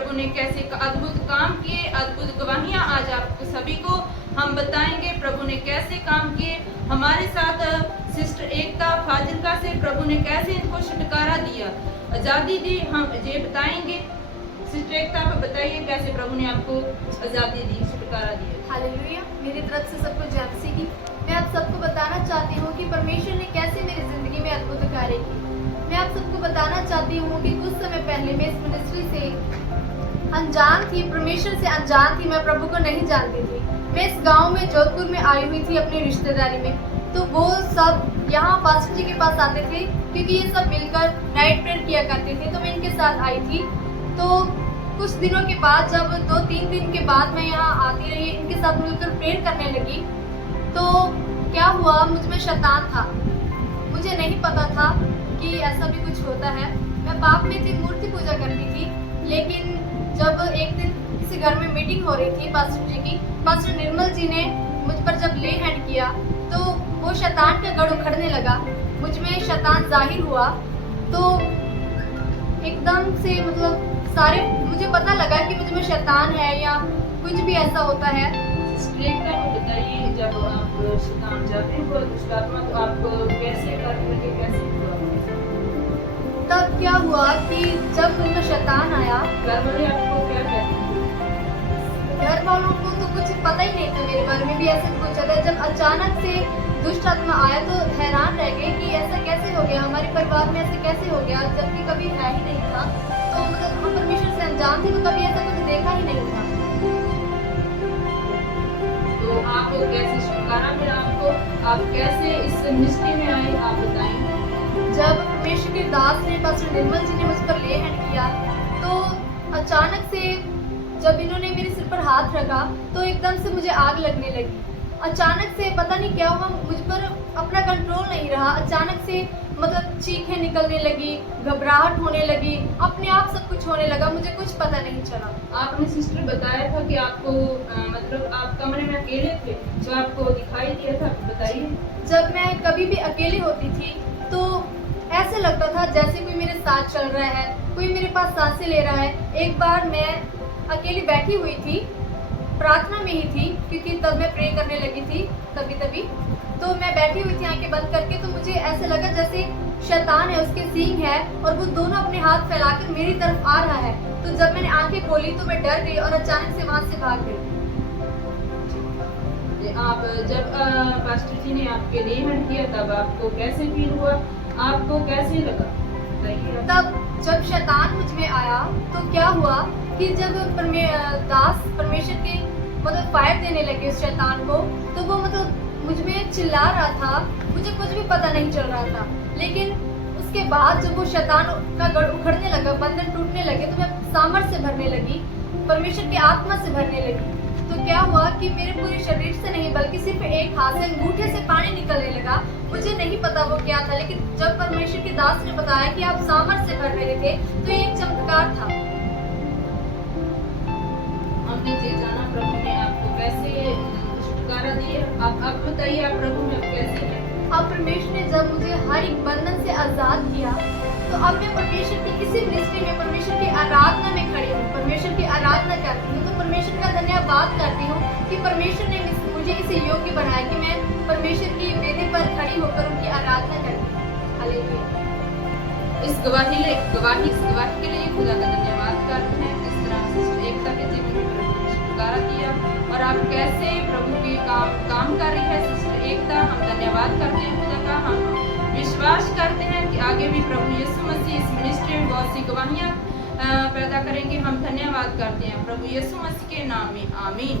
प्रभु ने कैसे अद्भुत काम किए, अद्भुत गवाहियां आज आपको सभी को हम बताएंगे प्रभु ने कैसे काम किए। हमारे साथ सिस्टर एकता फाजिलका से प्रभु ने कैसे इनको छुटकारा दिया, आज़ादी दी, हम ये बताएंगे। सिस्टर एकता को बताइए कैसे प्रभु ने आपको आज़ादी दी, छुटकारा दिया। हालेलुया। मेरी तरफ से सबको जय मसीह की। मैं आप सबको बताना चाहती हूँ कि परमेश्वर ने कैसे मेरी जिंदगी में अद्भुत कार्य किए। मैं आप सबको बताना चाहती हूँ कि कुछ समय पहले मैं इस मिनिस्ट्री से अनजान थी, परमेश्वर से अनजान थी, मैं प्रभु को नहीं जानती थी। मैं इस गांव में जोधपुर में आई हुई थी अपनी रिश्तेदारी में, तो वो सब यहाँ पास्टर जी के पास आते थे क्योंकि ये सब मिलकर नाइट प्रेयर किया करते थे, तो मैं इनके साथ आई थी। तो कुछ दिनों के बाद जब 2-3 दिन के बाद मैं यहाँ आती रही, इनके साथ मिलकर प्रेयर करने लगी, तो क्या हुआ, मुझ में शैतान था। मुझे नहीं पता था कि ऐसा भी कुछ होता है। मैं पाप में थी, मूर्ति पूजा करती थी, लेकिन जब एक दिन किसी घर में मीटिंग हो रही थी पास्टर जी की, पास्टर निर्मल जी ने मुझ पर जब ले हैंड किया तो वो शैतान का गढ़ उखड़ने लगा, मुझ में शैतान जाहिर हुआ। तो एकदम से मतलब सारे मुझे पता लगा कि मुझ में शैतान है या कुछ भी ऐसा होता है। सिस्टर एकता को बताइए, जब आप शैतान जाते हैं तो दुष्ट आत्मा तो आपको कैसे करने लगे, कैसे हुआ? तब क्या हुआ कि जब उनका शैतान आया, घर वाले आपको क्या कहते हैं? घर वालों को तो कुछ पता ही नहीं था मेरे बारे में भी, ऐसे कुछ होता है। जब अचानक से दुष्ट आत्मा आया तो हैरान रह गए कि ऐसा कैसे हो गया, हमारे परिवार में ऐसे कैसे हो गया, जबकि कभी है ही नहीं था। तो मतलब हम परमेश्वर से अनजान थे, तो कभी ऐसा कुछ देखा ही नहीं था। तो आपको कैसे छुटकारा मिला, आपको आप कैसे इस मिनिस्ट्री में आए, आप बताएं। जब परमेश्वर के दास ने पास्टर निर्मल जी ने मुझ पर ले हैंड किया, तो अचानक से जब इन्होंने मेरे सिर पर हाथ रखा तो एकदम से मुझे आग लगने लगी। अचानक से पता नहीं क्या हुआ, मुझ पर अपना कंट्रोल नहीं रहा। अचानक से मतलब चीखें निकलने लगी, घबराहट होने लगी, अपने आप सब कुछ होने लगा, मुझे कुछ पता नहीं चला। आपने सिस्टर बताया था कि आपको मतलब आप कमरे में अकेले थे, जो आपको दिखाई दिया था, बताइए। जब मैं कभी भी अकेली होती थी तो ऐसे लगता था जैसे कोई मेरे साथ चल रहा है, कोई मेरे पास सांसें ले रहा है। एक बार मैं अकेली बैठी हुई थी, प्रार्थना में ही थी क्योंकि तब मैं प्रे करने लगी थी तभी तो मैं बैठी हुई थी आंखें बंद करके, तो मुझे ऐसे लगा जैसे शैतान है, उसके सींग है और वो दोनों अपने हाथ फैलाकर मेरी तरफ आ रहा है। तो जब मैंने आंखें खोली तो मैं डर गई और अचानक से वहां से भाग गई। आप जब पास्टर जी ने आपके लिए हैंड किया तब आपको कैसे फील हुआ, आपको कैसे लगा? तब जब शैतान मुझ में आया तो क्या हुआ कि जब दास परमेश्वर के मतलब फायर देने लगे उस शैतान को, तो वो मतलब मुझ में चिल्ला रहा था, मुझे कुछ भी पता नहीं चल रहा था। लेकिन उसके बाद जब वो शैतान का गढ़ उखड़ने लगा, बंधन टूटने लगे, तो मैं सामर्थ्य से भरने लगी, परमेश्वर की आत्मा से भरने लगी। तो क्या हुआ कि मेरे पूरे शरीर से नहीं बल्कि सिर्फ एक हाथ से अंगूठे से पानी निकलने लगा। मुझे नहीं पता वो क्या था, लेकिन जब परमेश्वर के दास ने बताया कि आप सामर्थ्य से भर रहे थे तो ये एक चमत्कार था। हमने ये जाना प्रभु ने आपको कैसे छुटकारा दिया, आप बताइए, आप प्रभु में कैसे हैं? अब परमेश्वर ने जब मुझे हर एक बंधन से आजाद किया, तो अब मैं परमेश्वर की इसी मिनिस्ट्री में परमेश्वर की आराधना में खड़ी हूँ, परमेश्वर की आराधना करती हूँ। तो परमेश्वर का धन्यवाद करती हूँ कि परमेश्वर ने मुझे इसे योग्य बनाया कि मैं परमेश्वर की वेदी पर खड़ी होकर उनकी आराधना करती हूँ। हालेलुया। इस गवाही के लिए खुदा का धन्यवाद करते हैं, जिस तरह सिस्टर एकता के जीवन में प्रभु ने छुटकारा दिया और आप कैसे प्रभु के काम कर रही है सिस्टर एकता। हम धन्यवाद करते हैं खुदा का, हम विश्वास करते हैं कि आगे भी प्रभु यीशु मसीह इस मिनिस्ट्री में बहुत सी गवाहियाँ पैदा करेंगे। हम धन्यवाद करते हैं प्रभु यीशु मसीह के नाम में, आमीन।